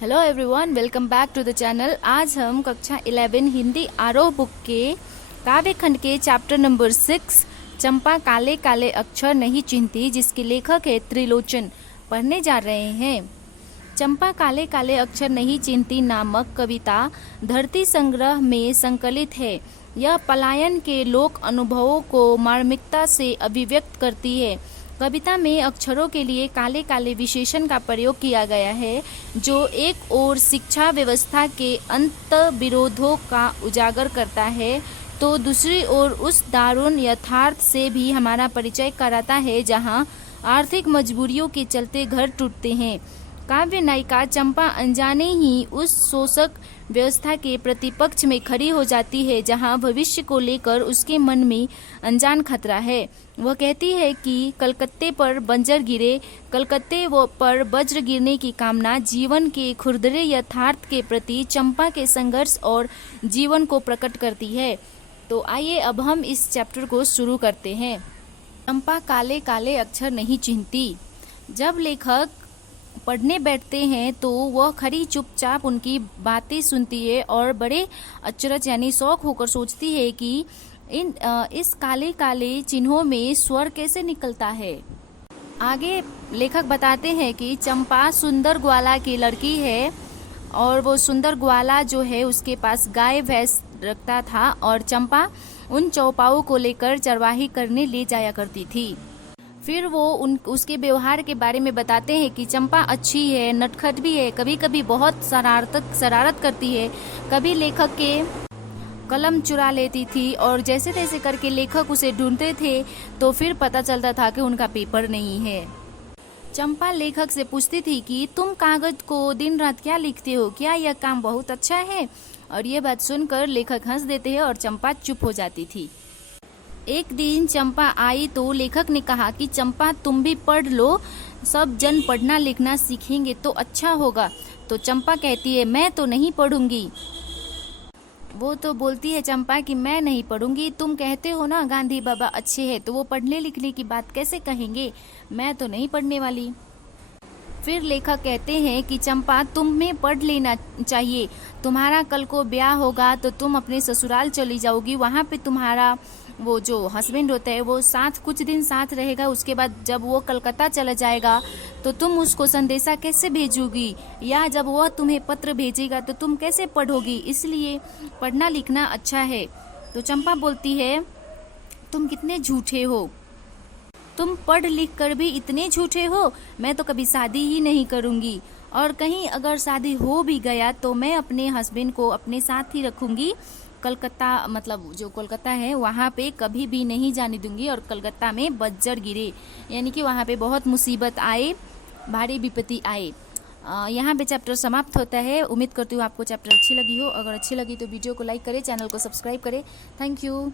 Hello everyone, welcome back to the channel. आज हम कक्षा 11 हिंदी आरोह बुक के काव्य खंड के चैप्टर नंबर 6 चंपा काले काले अक्षर नहीं चिन्हती, जिसके लेखक है त्रिलोचन, पढ़ने जा रहे हैं। चंपा काले काले अक्षर नहीं चिन्हती नामक कविता धरती संग्रह में संकलित है। यह पलायन के लोक अनुभवों को मार्मिकता से अभिव्यक्त करती है। कविता में अक्षरों के लिए काले काले विशेषण का प्रयोग किया गया है, जो एक ओर शिक्षा व्यवस्था के अंत विरोधों का उजागर करता है, तो दूसरी ओर उस दारुण यथार्थ से भी हमारा परिचय कराता है जहां आर्थिक मजबूरियों के चलते घर टूटते हैं। काव्य नायिका चंपा अनजाने ही उस शोषक व्यवस्था के प्रतिपक्ष में खड़ी हो जाती है, जहां भविष्य को लेकर उसके मन में अनजान खतरा है। वह कहती है कि कलकत्ते पर बंजर गिरे, कलकत्ते पर वज्र गिरने की कामना जीवन के खुरदरे यथार्थ के प्रति चंपा के संघर्ष और जीवन को प्रकट करती है। तो आइए अब हम इस चैप्टर को शुरू करते हैं। चंपा काले काले अक्षर नहीं चिन्हती। जब लेखक पढ़ने बैठते हैं तो वह खड़ी चुपचाप उनकी बातें सुनती है और बड़े अचरज यानी शौक होकर सोचती है कि इस काले काले चिन्हों में स्वर कैसे निकलता है। आगे लेखक बताते हैं कि चंपा सुंदर ग्वाला की लड़की है और वो सुंदर ग्वाला जो है उसके पास गाय भैंस रखता था और चंपा उन चौपाओं को लेकर चरवाही करने ले जाया करती थी। फिर वो उसके व्यवहार के बारे में बताते हैं कि चंपा अच्छी है, नटखट भी है, कभी कभी बहुत शरारत करती है, कभी लेखक के कलम चुरा लेती थी और जैसे तैसे करके लेखक उसे ढूंढते थे तो फिर पता चलता था कि उनका पेपर नहीं है। चंपा लेखक से पूछती थी कि तुम कागज को दिन रात क्या लिखते हो, क्या यह काम बहुत अच्छा है? और ये बात सुनकर लेखक हंस देते हैं और चंपा चुप हो जाती थी। एक दिन चंपा आई तो लेखक ने कहा कि चंपा तुम भी पढ़ लो, सब जन पढ़ना लिखना सीखेंगे तो अच्छा होगा। तो चंपा कहती है मैं तो नहीं पढ़ूंगी। वो तो बोलती है चंपा कि मैं नहीं पढ़ूंगी, तुम कहते हो ना गांधी बाबा अच्छे हैं, तो वो पढ़ने लिखने की बात कैसे कहेंगे, मैं तो नहीं पढ़ने वाली। फिर लेखक कहते हैं कि चंपा तुम्हें पढ़ लेना चाहिए, तुम्हारा कल को ब्याह होगा तो तुम अपने ससुराल चली जाओगी, वहाँ पे तुम्हारा वो जो हस्बैंड होता है वो कुछ दिन साथ रहेगा, उसके बाद जब वो कलकत्ता चला जाएगा तो तुम उसको संदेशा कैसे भेजोगी, या जब वह तुम्हें पत्र भेजेगा तो तुम कैसे पढ़ोगी, इसलिए पढ़ना लिखना अच्छा है। तो चंपा बोलती है तुम कितने झूठे हो, तुम पढ़ लिख कर भी इतने झूठे हो, मैं तो कभी शादी ही नहीं करूंगी, और कहीं अगर शादी हो भी गया तो मैं अपने हस्बैंड को अपने साथ ही रखूंगी, कलकत्ता मतलब जो कोलकाता है वहाँ पे कभी भी नहीं जाने दूंगी, और कलकत्ता में बज्जर गिरे यानी कि वहाँ पे बहुत मुसीबत आए, भारी विपत्ति आए। यहाँ पे चैप्टर समाप्त होता है। उम्मीद करती हूँ आपको चैप्टर अच्छी लगी हो। अगर अच्छी लगी तो वीडियो को लाइक करें, चैनल को सब्सक्राइब करें। Thank you.